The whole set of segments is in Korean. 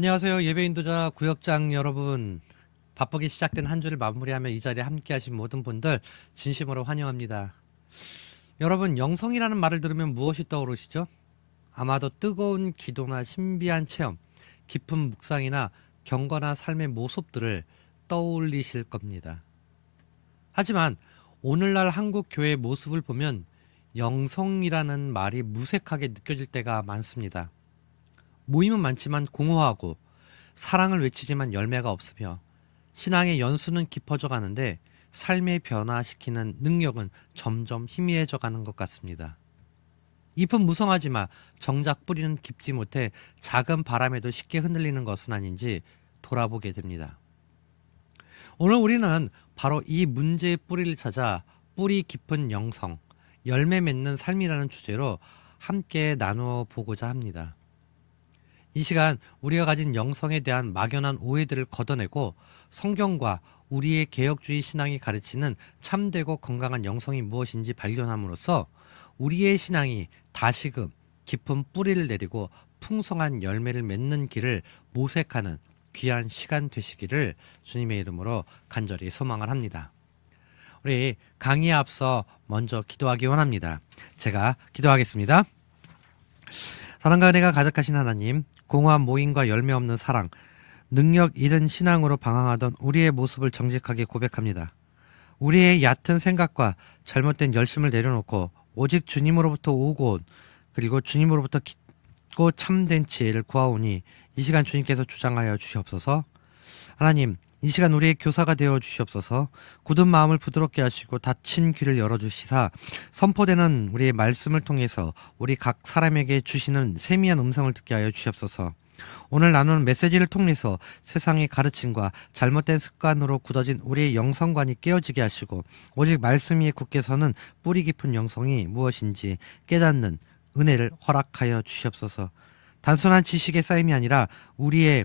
안녕하세요. 예배인도자 구역장 여러분. 바쁘게 시작된 한 주를 마무리하며 이 자리에 함께 하신 모든 분들 진심으로 환영합니다. 여러분, 영성이라는 말을 들으면 무엇이 떠오르시죠? 아마도 뜨거운 기도나 신비한 체험, 깊은 묵상이나 경건한 삶의 모습들을 떠올리실 겁니다. 하지만 오늘날 한국 교회의 모습을 보면 영성이라는 말이 무색하게 느껴질 때가 많습니다. 모임은 많지만 공허하고 사랑을 외치지만 열매가 없으며 신앙의 연수는 깊어져 가는데 삶의 변화시키는 능력은 점점 희미해져 가는 것 같습니다. 잎은 무성하지만 정작 뿌리는 깊지 못해 작은 바람에도 쉽게 흔들리는 것은 아닌지 돌아보게 됩니다. 오늘 우리는 바로 이 문제의 뿌리를 찾아 뿌리 깊은 영성, 열매 맺는 삶이라는 주제로 함께 나누어 보고자 합니다. 이 시간 우리가 가진 영성에 대한 막연한 오해들을 걷어내고 성경과 우리의 개혁주의 신앙이 가르치는 참되고 건강한 영성이 무엇인지 발견함으로써 우리의 신앙이 다시금 깊은 뿌리를 내리고 풍성한 열매를 맺는 길을 모색하는 귀한 시간 되시기를 주님의 이름으로 간절히 소망을 합니다. 우리 강의에 앞서 먼저 기도하기 원합니다. 제가 기도하겠습니다. 사랑과 은혜가 가득하신 하나님, 공허한 모임과 열매 없는 사랑, 능력 잃은 신앙으로 방황하던 우리의 모습을 정직하게 고백합니다. 우리의 얕은 생각과 잘못된 열심을 내려놓고 오직 주님으로부터 오고 온 그리고 주님으로부터 깊고 참된 지혜를 구하오니 이 시간 주님께서 주장하여 주시옵소서. 하나님, 이 시간 우리의 교사가 되어 주시옵소서. 굳은 마음을 부드럽게 하시고 닫힌 귀를 열어주시사 선포되는 우리의 말씀을 통해서 우리 각 사람에게 주시는 세미한 음성을 듣게 하여 주시옵소서. 오늘 나누는 메시지를 통해서 세상의 가르침과 잘못된 습관으로 굳어진 우리의 영성관이 깨어지게 하시고 오직 말씀 위에 굳게 서는 뿌리 깊은 영성이 무엇인지 깨닫는 은혜를 허락하여 주시옵소서. 단순한 지식의 쌓임이 아니라 우리의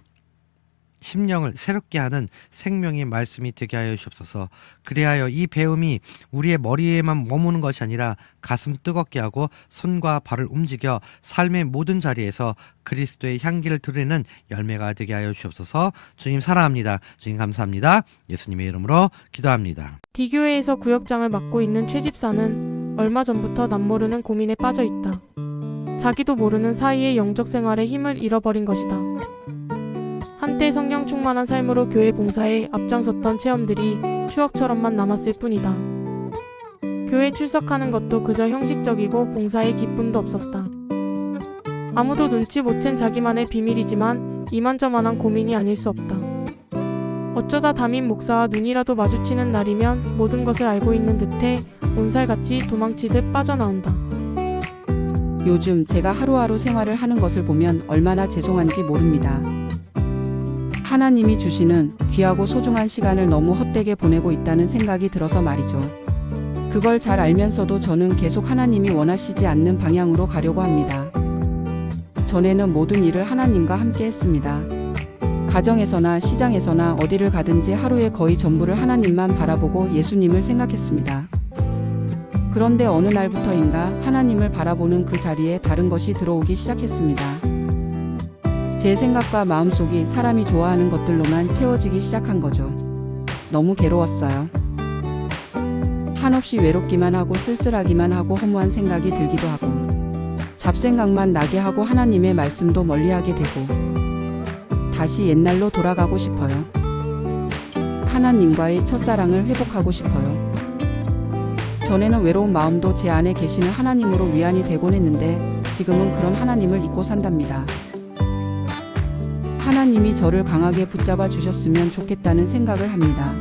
심령을 새롭게 하는 생명의 말씀이 되게 하여 주옵소서. 그리하여 이 배움이 우리의 머리에만 머무는 것이 아니라 가슴 뜨겁게 하고 손과 발을 움직여 삶의 모든 자리에서 그리스도의 향기를 드리는 열매가 되게 하여 주옵소서. 주님 사랑합니다. 주님 감사합니다. 예수님의 이름으로 기도합니다. D교회에서 구역장을 맡고 있는 최 집사는 얼마 전부터 남모르는 고민에 빠져 있다. 자기도 모르는 사이에 영적 생활의 힘을 잃어버린 것이다. 한때 성령 충만한 삶으로 교회 봉사에 앞장섰던 체험들이 추억처럼만 남았을 뿐이다. 교회 출석하는 것도 그저 형식적이고 봉사에 기쁨도 없었다. 아무도 눈치 못 챈 자기만의 비밀이지만 이만저만한 고민이 아닐 수 없다. 어쩌다 담임 목사와 눈이라도 마주치는 날이면 모든 것을 알고 있는 듯해 온살같이 도망치듯 빠져나온다. 요즘 제가 하루하루 생활을 하는 것을 보면 얼마나 죄송한지 모릅니다. 하나님이 주시는 귀하고 소중한 시간을 너무 헛되게 보내고 있다는 생각이 들어서 말이죠. 그걸 잘 알면서도 저는 계속 하나님이 원하시지 않는 방향으로 가려고 합니다. 전에는 모든 일을 하나님과 함께 했습니다. 가정에서나 시장에서나 어디를 가든지 하루의 거의 전부를 하나님만 바라보고 예수님을 생각했습니다. 그런데 어느 날부터인가 하나님을 바라보는 그 자리에 다른 것이 들어오기 시작했습니다. 제 생각과 마음속이 사람이 좋아하는 것들로만 채워지기 시작한 거죠. 너무 괴로웠어요. 한없이 외롭기만 하고 쓸쓸하기만 하고 허무한 생각이 들기도 하고 잡생각만 나게 하고 하나님의 말씀도 멀리하게 되고 다시 옛날로 돌아가고 싶어요. 하나님과의 첫사랑을 회복하고 싶어요. 전에는 외로운 마음도 제 안에 계시는 하나님으로 위안이 되곤 했는데 지금은 그런 하나님을 잊고 산답니다. 하나님이 저를 강하게 붙잡아 주셨으면 좋겠다는 생각을 합니다.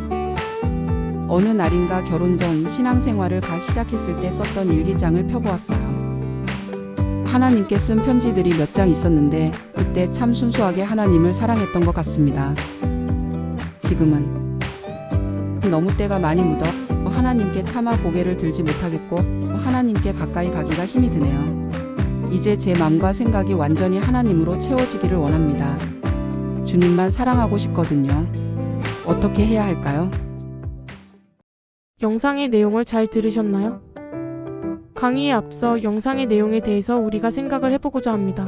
어느 날인가 결혼 전 신앙생활을 시작했을 때 썼던 일기장을 펴보았어요. 하나님께 쓴 편지들이 몇 장 있었는데 그때 참 순수하게 하나님을 사랑했던 것 같습니다. 지금은 너무 때가 많이 묻어 하나님께 차마 고개를 들지 못하겠고 하나님께 가까이 가기가 힘이 드네요. 이제 제 마음과 생각이 완전히 하나님으로 채워지기를 원합니다. 주님만 사랑하고 싶거든요. 어떻게 해야 할까요? 영상의 내용을 잘 들으셨나요? 강의에 앞서 영상의 내용에 대해서 우리가 생각을 해보고자 합니다.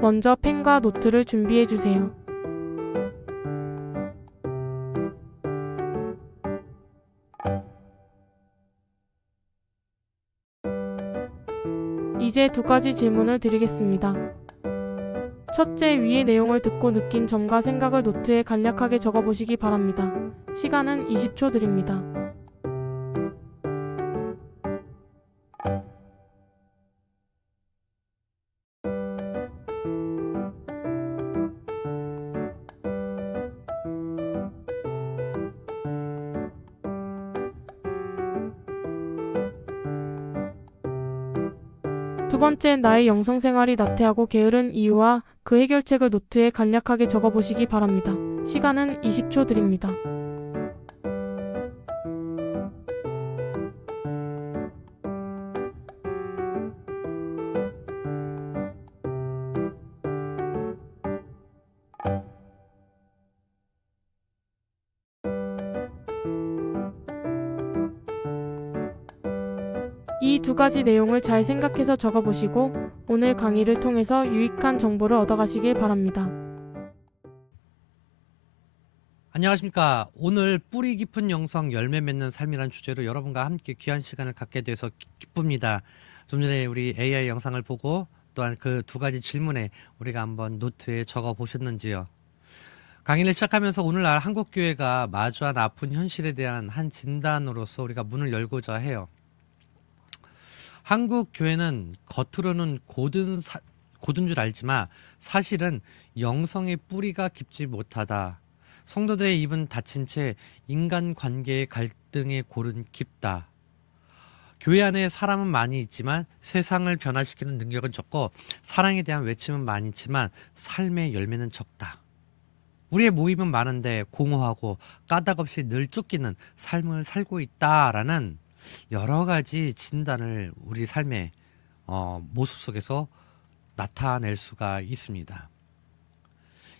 먼저 펜과 노트를 준비해 주세요. 이제 두 가지 질문을 드리겠습니다. 첫째, 위의 내용을 듣고 느낀 점과 생각을 노트에 간략하게 적어보시기 바랍니다. 시간은 20초 드립니다. 두 번째, 나의 영성 생활이 나태하고 게으른 이유와 그 해결책을 노트에 간략하게 적어보시기 바랍니다. 시간은 20초 드립니다. 이 두 가지 내용을 잘 생각해서 적어보시고 오늘 강의를 통해서 유익한 정보를 얻어가시길 바랍니다. 안녕하십니까. 오늘 뿌리 깊은 영성 열매 맺는 삶이란 주제로 여러분과 함께 귀한 시간을 갖게 돼서 기쁩니다. 좀 전에 우리 AI 영상을 보고 또한 그 두 가지 질문에 우리가 한번 노트에 적어 보셨는지요. 강의를 시작하면서 오늘날 한국교회가 마주한 아픈 현실에 대한 한 진단으로서 우리가 문을 열고자 해요. 한국 교회는 겉으로는 고든 줄 알지만 사실은 영성의 뿌리가 깊지 못하다. 성도들의 입은 닫힌 채 인간관계의 갈등의 골은 깊다. 교회 안에 사람은 많이 있지만 세상을 변화시키는 능력은 적고 사랑에 대한 외침은 많이 있지만 삶의 열매는 적다. 우리의 모임은 많은데 공허하고 까닭없이 늘 쫓기는 삶을 살고 있다라는 여러 가지 진단을 우리 삶의 모습 속에서 나타낼 수가 있습니다.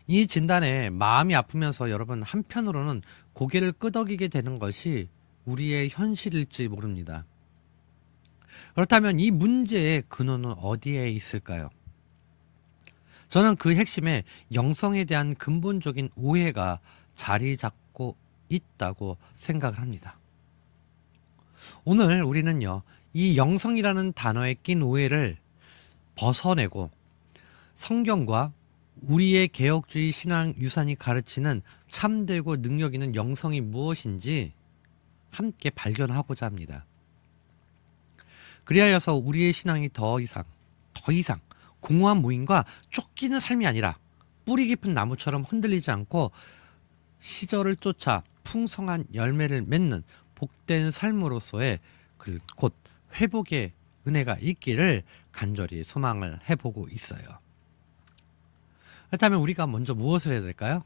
이 진단에 마음이 아프면서 여러분 한편으로는 고개를 끄덕이게 되는 것이 우리의 현실일지 모릅니다. 그렇다면 이 문제의 근원은 어디에 있을까요? 저는 그 핵심에 영성에 대한 근본적인 오해가 자리 잡고 있다고 생각합니다. 오늘 우리는요, 이 영성이라는 단어에 낀 오해를 벗어내고 성경과 우리의 개혁주의 신앙 유산이 가르치는 참되고 능력 있는 영성이 무엇인지 함께 발견하고자 합니다. 그리하여서 우리의 신앙이 더 이상 공허한 모임과 쫓기는 삶이 아니라 뿌리 깊은 나무처럼 흔들리지 않고 시절을 쫓아 풍성한 열매를 맺는 복된 삶으로서의 곧 회복의 은혜가 있기를 간절히 소망을 해보고 있어요. 그렇다면 우리가 먼저 무엇을 해야 될까요?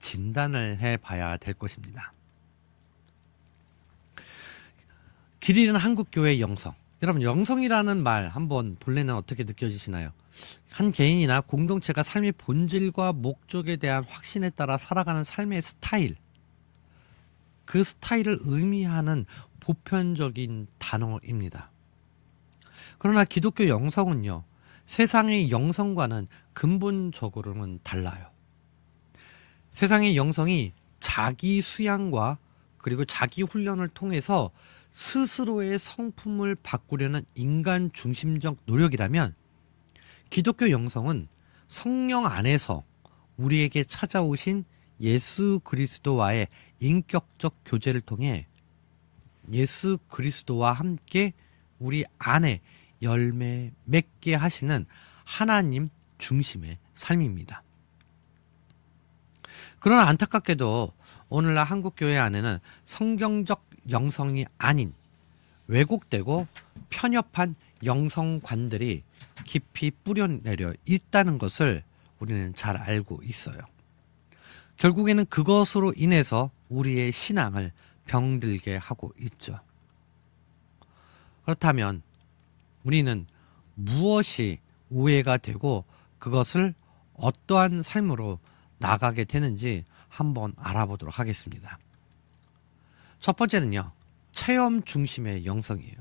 진단을 해봐야 될 것입니다. 길 잃은 한국교회의 영성. 여러분, 영성이라는 말 한번 본래는 어떻게 느껴지시나요? 한 개인이나 공동체가 삶의 본질과 목적에 대한 확신에 따라 살아가는 삶의 스타일, 그 스타일을 의미하는 보편적인 단어입니다. 그러나 기독교 영성은요, 세상의 영성과는 근본적으로는 달라요. 세상의 영성이 자기 수양과 그리고 자기 훈련을 통해서 스스로의 성품을 바꾸려는 인간 중심적 노력이라면, 기독교 영성은 성령 안에서 우리에게 찾아오신 예수 그리스도와의 인격적 교제를 통해 예수 그리스도와 함께 우리 안에 열매 맺게 하시는 하나님 중심의 삶입니다. 그러나 안타깝게도 오늘날 한국교회 안에는 성경적 영성이 아닌 왜곡되고 편협한 영성관들이 깊이 뿌려내려 있다는 것을 우리는 잘 알고 있어요. 결국에는 그것으로 인해서 우리의 신앙을 병들게 하고 있죠. 그렇다면 우리는 무엇이 오해가 되고 그것을 어떠한 삶으로 나가게 되는지 한번 알아보도록 하겠습니다. 첫 번째는요, 체험 중심의 영성이에요.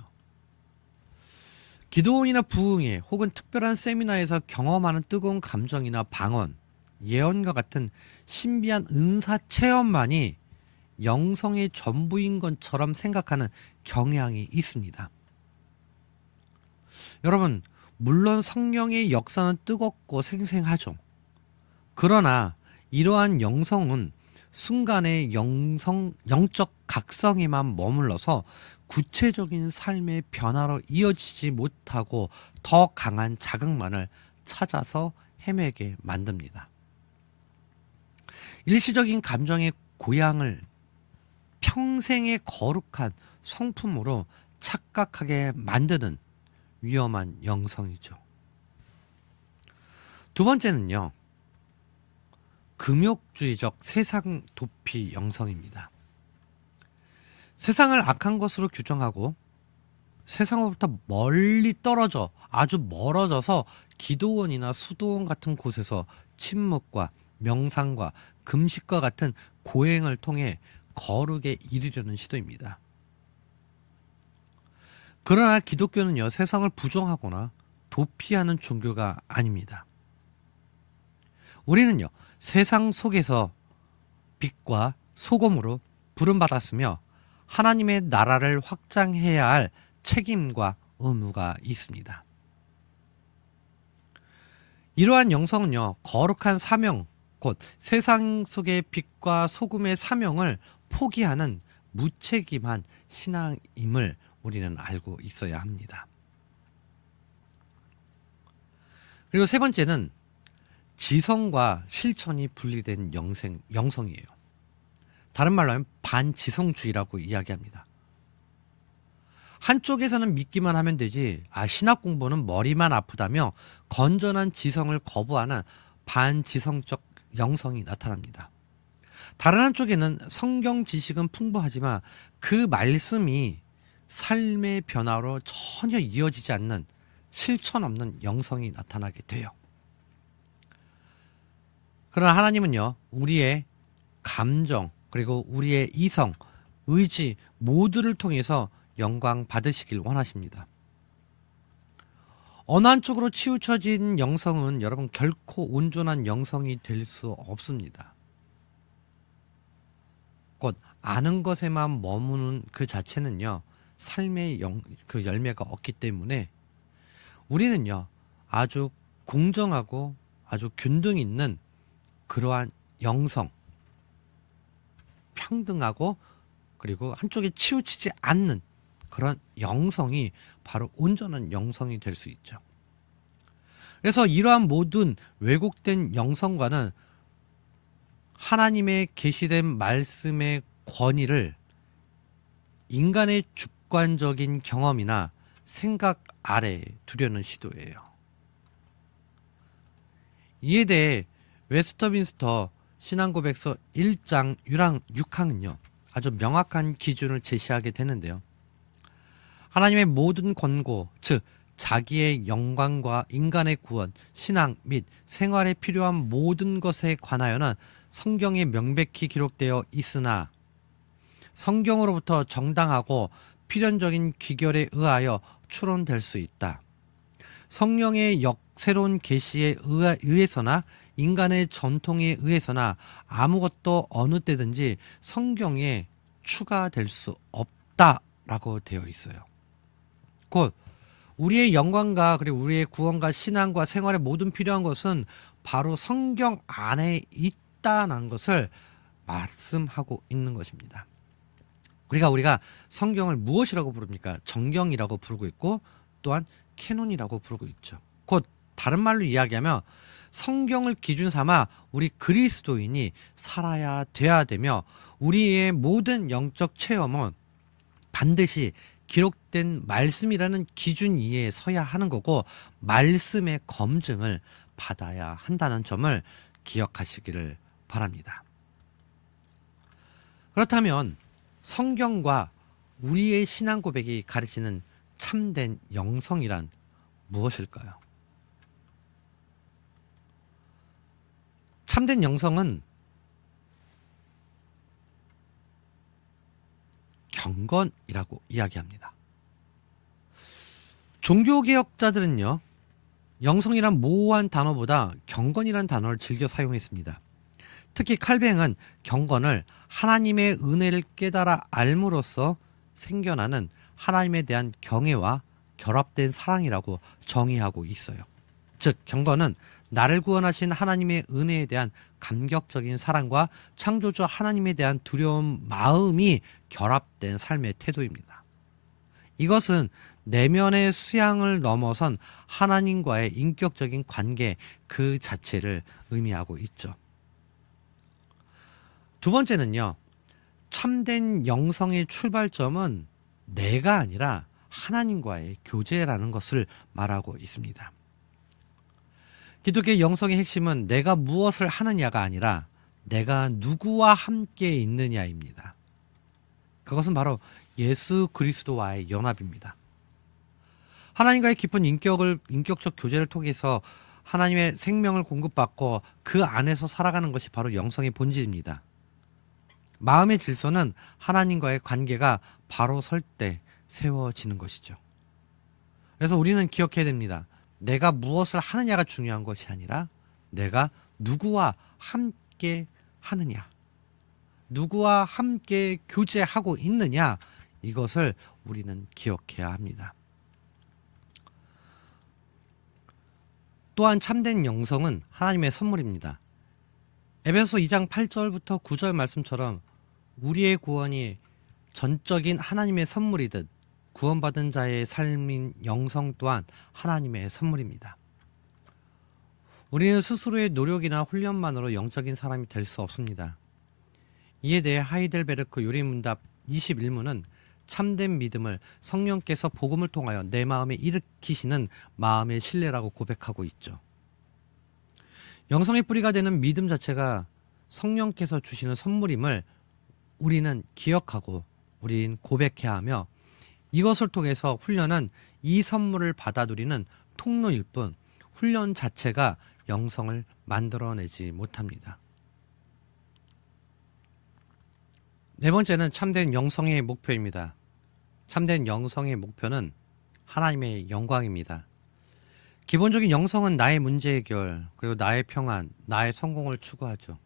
기도원이나 부흥회 혹은 특별한 세미나에서 경험하는 뜨거운 감정이나 방언, 예언과 같은 신비한 은사 체험만이 영성의 전부인 것처럼 생각하는 경향이 있습니다. 여러분, 물론 성령의 역사는 뜨겁고 생생하죠. 그러나 이러한 영성은 순간의 영적 각성에만 머물러서 구체적인 삶의 변화로 이어지지 못하고 더 강한 자극만을 찾아서 헤매게 만듭니다. 일시적인 감정의 고향을 평생의 거룩한 성품으로 착각하게 만드는 위험한 영성이죠. 두 번째는요, 금욕주의적 세상 도피 영성입니다. 세상을 악한 것으로 규정하고 세상으로부터 멀리 떨어져 아주 멀어져서 기도원이나 수도원 같은 곳에서 침묵과 명상과 금식과 같은 고행을 통해 거룩에 이르려는 시도입니다. 그러나 기독교는요, 세상을 부정하거나 도피하는 종교가 아닙니다. 우리는요, 세상 속에서 빛과 소금으로 부름받았으며 하나님의 나라를 확장해야 할 책임과 의무가 있습니다. 이러한 영성은요, 거룩한 사명, 곧 세상 속의 빛과 소금의 사명을 포기하는 무책임한 신앙임을 우리는 알고 있어야 합니다. 그리고 세 번째는 지성과 실천이 분리된 영성이에요. 다른 말로 하면 반지성주의라고 이야기합니다. 한쪽에서는 믿기만 하면 되지, 신학 공부는 머리만 아프다며 건전한 지성을 거부하는 반지성적 영성이 나타납니다. 다른 한쪽에는 성경 지식은 풍부하지만 그 말씀이 삶의 변화로 전혀 이어지지 않는 실천 없는 영성이 나타나게 돼요. 그러나 하나님은요, 우리의 감정, 그리고 우리의 이성, 의지 모두를 통해서 영광 받으시길 원하십니다. 어느 한쪽으로 치우쳐진 영성은 여러분 결코 온전한 영성이 될 수 없습니다. 곧 아는 것에만 머무는 그 자체는요, 삶의 그 열매가 없기 때문에 우리는요, 아주 공정하고 아주 균등 있는 그러한 영성, 평등하고 그리고 한쪽에 치우치지 않는 그런 영성이 바로 온전한 영성이 될 수 있죠. 그래서 이러한 모든 왜곡된 영성과는 하나님의 계시된 말씀의 권위를 인간의 주관적인 경험이나 생각 아래 두려는 시도예요. 이에 대해 웨스터민스터 신앙고백서 1장 6항은요, 아주 명확한 기준을 제시하게 되는데요. 하나님의 모든 권고, 즉 자기의 영광과 인간의 구원, 신앙 및 생활에 필요한 모든 것에 관하여는 성경에 명백히 기록되어 있으나 성경으로부터 정당하고 필연적인 귀결에 의하여 추론될 수 있다. 성령의 새로운 계시에 의해서나 인간의 전통에 의해서나 아무것도 어느 때든지 성경에 추가될 수 없다라고 되어 있어요. 곧 우리의 영광과 그리고 우리의 구원과 신앙과 생활에 모든 필요한 것은 바로 성경 안에 있다는 것을 말씀하고 있는 것입니다. 우리가 성경을 무엇이라고 부릅니까? 정경이라고 부르고 있고 또한 캐논이라고 부르고 있죠. 곧 다른 말로 이야기하면 성경을 기준 삼아 우리 그리스도인이 살아야 돼야 되며 우리의 모든 영적 체험은 반드시 기록된 말씀이라는 기준 이하에 서야 하는 거고 말씀의 검증을 받아야 한다는 점을 기억하시기를 바랍니다. 그렇다면 성경과 우리의 신앙 고백이 가르치는 참된 영성이란 무엇일까요? 참된 영성은 경건이라고 이야기합니다. 종교개혁자들은요, 영성이란 모호한 단어보다 경건이란 단어를 즐겨 사용했습니다. 특히 칼뱅은 경건을 하나님의 은혜를 깨달아 알므로써 생겨나는 하나님에 대한 경외와 결합된 사랑이라고 정의하고 있어요. 즉, 경건은 나를 구원하신 하나님의 은혜에 대한 감격적인 사랑과 창조주 하나님에 대한 두려운 마음이 결합된 삶의 태도입니다. 이것은 내면의 수양을 넘어선 하나님과의 인격적인 관계 그 자체를 의미하고 있죠. 두 번째는요, 참된 영성의 출발점은 내가 아니라 하나님과의 교제라는 것을 말하고 있습니다. 기독교의 영성의 핵심은 내가 무엇을 하느냐가 아니라 내가 누구와 함께 있느냐입니다. 그것은 바로 예수 그리스도와의 연합입니다. 하나님과의 깊은 인격적 교제를 통해서 하나님의 생명을 공급받고 그 안에서 살아가는 것이 바로 영성의 본질입니다. 마음의 질서는 하나님과의 관계가 바로 설 때 세워지는 것이죠. 그래서 우리는 기억해야 됩니다. 내가 무엇을 하느냐가 중요한 것이 아니라 내가 누구와 함께 하느냐, 누구와 함께 교제하고 있느냐, 이것을 우리는 기억해야 합니다. 또한 참된 영성은 하나님의 선물입니다. 에베소서 2장 8절부터 9절 말씀처럼 우리의 구원이 전적인 하나님의 선물이듯 구원받은 자의 삶인 영성 또한 하나님의 선물입니다. 우리는 스스로의 노력이나 훈련만으로 영적인 사람이 될 수 없습니다. 이에 대해 하이델베르크 요리문답 21문은 참된 믿음을 성령께서 복음을 통하여 내 마음에 일으키시는 마음의 신뢰라고 고백하고 있죠. 영성의 뿌리가 되는 믿음 자체가 성령께서 주시는 선물임을 우리는 기억하고 우린 고백해야 하며, 이것을 통해서 훈련은 이 선물을 받아들이는 통로일 뿐 훈련 자체가 영성을 만들어내지 못합니다. 네 번째는 참된 영성의 목표입니다. 참된 영성의 목표는 하나님의 영광입니다. 기본적인 영성은 나의 문제 해결, 그리고 나의 평안, 나의 성공을 추구하죠.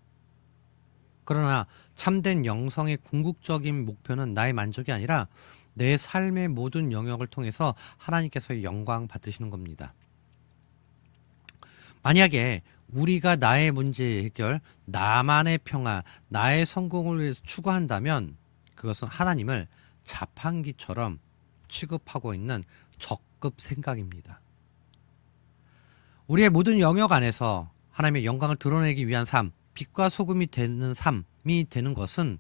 그러나 참된 영성의 궁극적인 목표는 나의 만족이 아니라 내 삶의 모든 영역을 통해서 하나님께서의 영광 받으시는 겁니다. 만약에 우리가 나의 문제 해결, 나만의 평화, 나의 성공을 위해서 추구한다면 그것은 하나님을 자판기처럼 취급하고 있는 적급 생각입니다. 우리의 모든 영역 안에서 하나님의 영광을 드러내기 위한 삶, 빛과 소금이 되는 삶이 되는 것은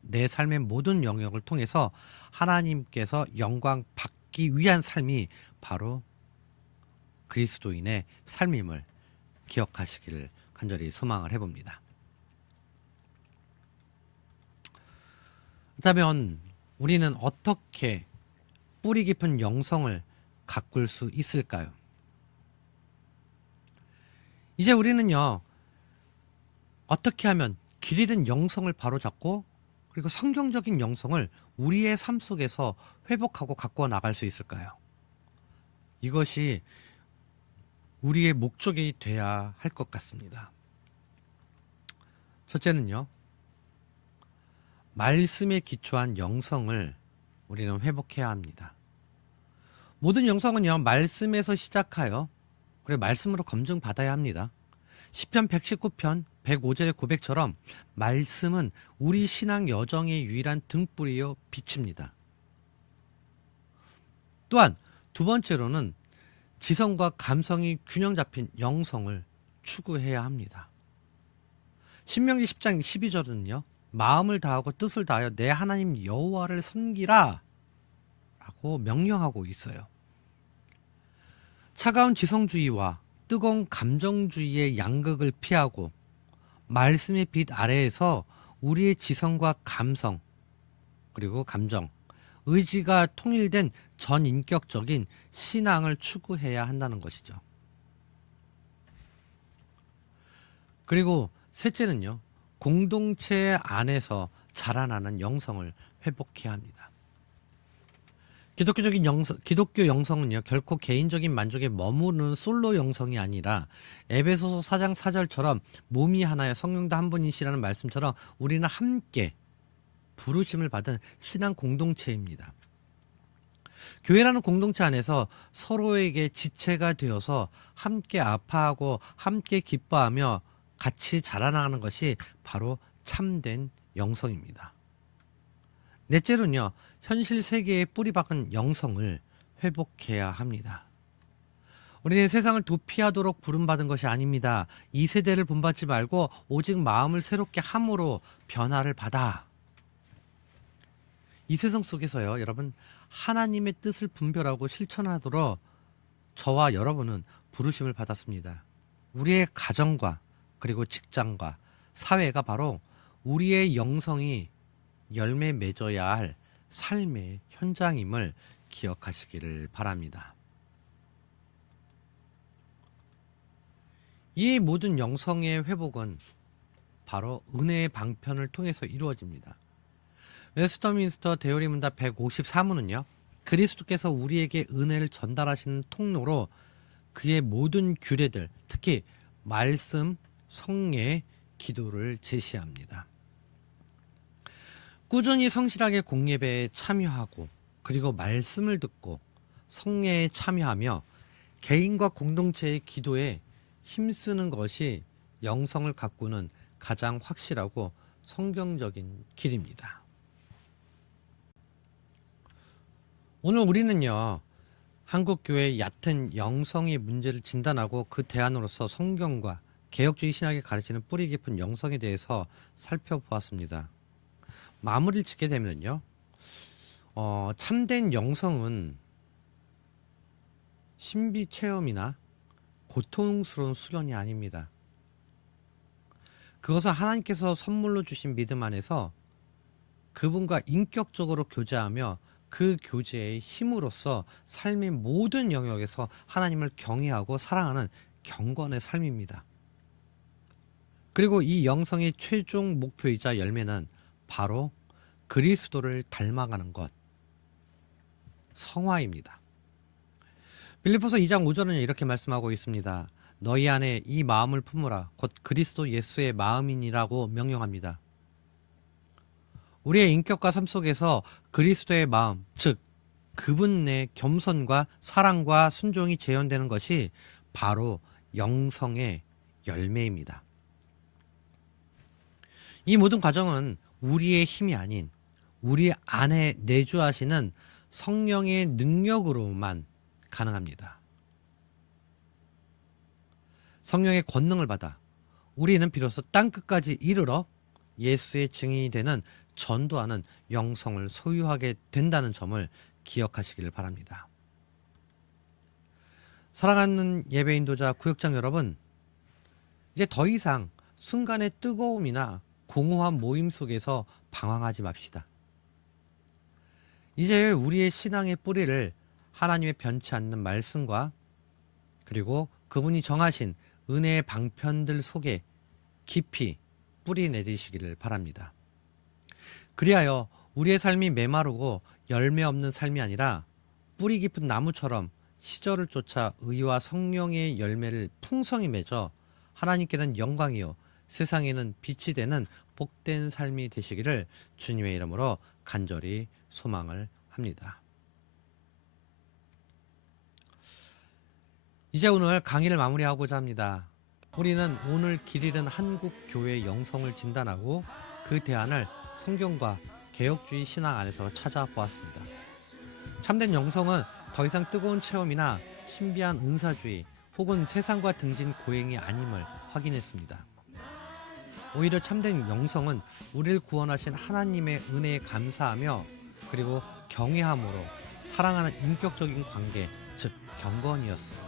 내 삶의 모든 영역을 통해서 하나님께서 영광 받기 위한 삶이 바로 그리스도인의 삶임을 기억하시기를 간절히 소망을 해봅니다. 그렇다면 우리는 어떻게 뿌리 깊은 영성을 가꿀 수 있을까요? 이제 우리는요, 어떻게 하면 길 잃은 영성을 바로잡고 그리고 성경적인 영성을 우리의 삶 속에서 회복하고 가꾸어 나갈 수 있을까요? 이것이 우리의 목적이 돼야 할 것 같습니다. 첫째는요, 말씀에 기초한 영성을 우리는 회복해야 합니다. 모든 영성은요, 말씀에서 시작하여 그리고 말씀으로 검증받아야 합니다. 시편 119편 105절의 고백처럼 말씀은 우리 신앙 여정의 유일한 등불이요 빛입니다. 또한 두 번째로는 지성과 감성이 균형 잡힌 영성을 추구해야 합니다. 신명기 10장 12절은요. 마음을 다하고 뜻을 다하여 내 하나님 여호와를 섬기라 라고 명령하고 있어요. 차가운 지성주의와 뜨거운 감정주의의 양극을 피하고 말씀의 빛 아래에서 우리의 지성과 감성 그리고 감정, 의지가 통일된 전인격적인 신앙을 추구해야 한다는 것이죠. 그리고 셋째는요, 공동체 안에서 자라나는 영성을 회복해야 합니다. 기독교 영성은요, 결코 개인적인 만족에 머무르는 솔로 영성이 아니라 에베소서 4장 4절처럼 몸이 하나여 성령도 한 분이시라는 말씀처럼 우리는 함께 부르심을 받은 신앙 공동체입니다. 교회라는 공동체 안에서 서로에게 지체가 되어서 함께 아파하고 함께 기뻐하며 같이 자라나가는 것이 바로 참된 영성입니다. 넷째로는요, 현실 세계에 뿌리박은 영성을 회복해야 합니다. 우리는 세상을 도피하도록 부름받은 것이 아닙니다. 이 세대를 본받지 말고 오직 마음을 새롭게 함으로 변화를 받아. 이 세상 속에서요, 여러분, 하나님의 뜻을 분별하고 실천하도록 저와 여러분은 부르심을 받았습니다. 우리의 가정과 그리고 직장과 사회가 바로 우리의 영성이 열매 맺어야 할 삶의 현장임을 기억하시기를 바랍니다. 이 모든 영성의 회복은 바로 은혜의 방편을 통해서 이루어집니다. 웨스터민스터 대요리 문답 154문은요, 그리스도께서 우리에게 은혜를 전달하시는 통로로 그의 모든 규례들, 특히 말씀, 성례, 기도를 제시합니다. 꾸준히 성실하게 공예배에 참여하고 그리고 말씀을 듣고 성례에 참여하며 개인과 공동체의 기도에 힘쓰는 것이 영성을 가꾸는 가장 확실하고 성경적인 길입니다. 오늘 우리는요, 한국교회의 얕은 영성의 문제를 진단하고 그 대안으로서 성경과 개혁주의 신학이 가르치는 뿌리 깊은 영성에 대해서 살펴보았습니다. 마무리를 짓게 되면요, 참된 영성은 신비 체험이나 고통스러운 수련이 아닙니다. 그것은 하나님께서 선물로 주신 믿음 안에서 그분과 인격적으로 교제하며 그 교제의 힘으로써 삶의 모든 영역에서 하나님을 경외하고 사랑하는 경건의 삶입니다. 그리고 이 영성의 최종 목표이자 열매는 바로 그리스도를 닮아가는 것, 성화입니다. 빌립보서 2장 5절은 이렇게 말씀하고 있습니다. 너희 안에 이 마음을 품으라. 곧 그리스도 예수의 마음이니라고 명령합니다. 우리의 인격과 삶 속에서 그리스도의 마음, 즉 그분 내 겸손과 사랑과 순종이 재현되는 것이 바로 영성의 열매입니다. 이 모든 과정은 우리의 힘이 아닌 우리 안에 내주하시는 성령의 능력으로만 가능합니다. 성령의 권능을 받아 우리는 비로소 땅끝까지 이르러 예수의 증인이 되는 전도하는 영성을 소유하게 된다는 점을 기억하시기를 바랍니다. 사랑하는 예배인도자 구역장 여러분, 이제 더 이상 순간의 뜨거움이나 공허한 모임 속에서 방황하지 맙시다. 이제 우리의 신앙의 뿌리를 하나님의 변치 않는 말씀과 그리고 그분이 정하신 은혜의 방편들 속에 깊이 뿌리 내리시기를 바랍니다. 그리하여 우리의 삶이 메마르고 열매 없는 삶이 아니라 뿌리 깊은 나무처럼 시절을 쫓아 의와 성령의 열매를 풍성히 맺어 하나님께는 영광이요 세상에는 빛이 되는 복된 삶이 되시기를 주님의 이름으로 간절히 소망을 합니다. 이제 오늘 강의를 마무리하고자 합니다. 우리는 오늘 길 잃은 한국 교회의 영성을 진단하고 그 대안을 성경과 개혁주의 신앙 안에서 찾아보았습니다. 참된 영성은 더 이상 뜨거운 체험이나 신비한 은사주의 혹은 세상과 등진 고행이 아님을 확인했습니다. 오히려 참된 영성은 우리를 구원하신 하나님의 은혜에 감사하며 그리고 경외함으로 사랑하는 인격적인 관계, 즉 경건이었습니다.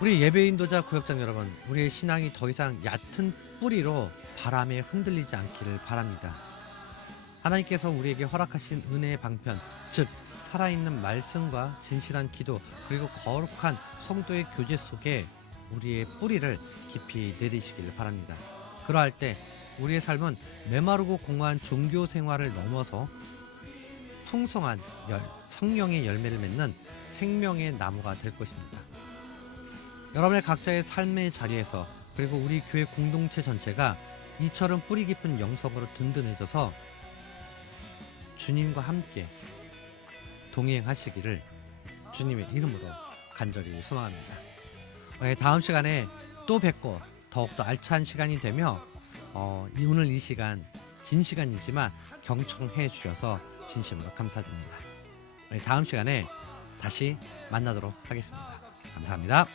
우리 예배인도자 구역장 여러분, 우리의 신앙이 더 이상 얕은 뿌리로 바람에 흔들리지 않기를 바랍니다. 하나님께서 우리에게 허락하신 은혜의 방편, 즉 살아있는 말씀과 진실한 기도 그리고 거룩한 성도의 교제 속에 우리의 뿌리를 깊이 내리시기를 바랍니다. 그러할 때 우리의 삶은 메마르고 공허한 종교 생활을 넘어서 풍성한 성령의 열매를 맺는 생명의 나무가 될 것입니다. 여러분의 각자의 삶의 자리에서 그리고 우리 교회 공동체 전체가 이처럼 뿌리 깊은 영성으로 든든해져서 주님과 함께 동행하시기를 주님의 이름으로 간절히 소망합니다. 다음 시간에 또 뵙고 더욱더 알찬 시간이 되며 오늘 이 시간 긴 시간이지만 경청해 주셔서 진심으로 감사드립니다. 다음 시간에 다시 만나도록 하겠습니다. 감사합니다.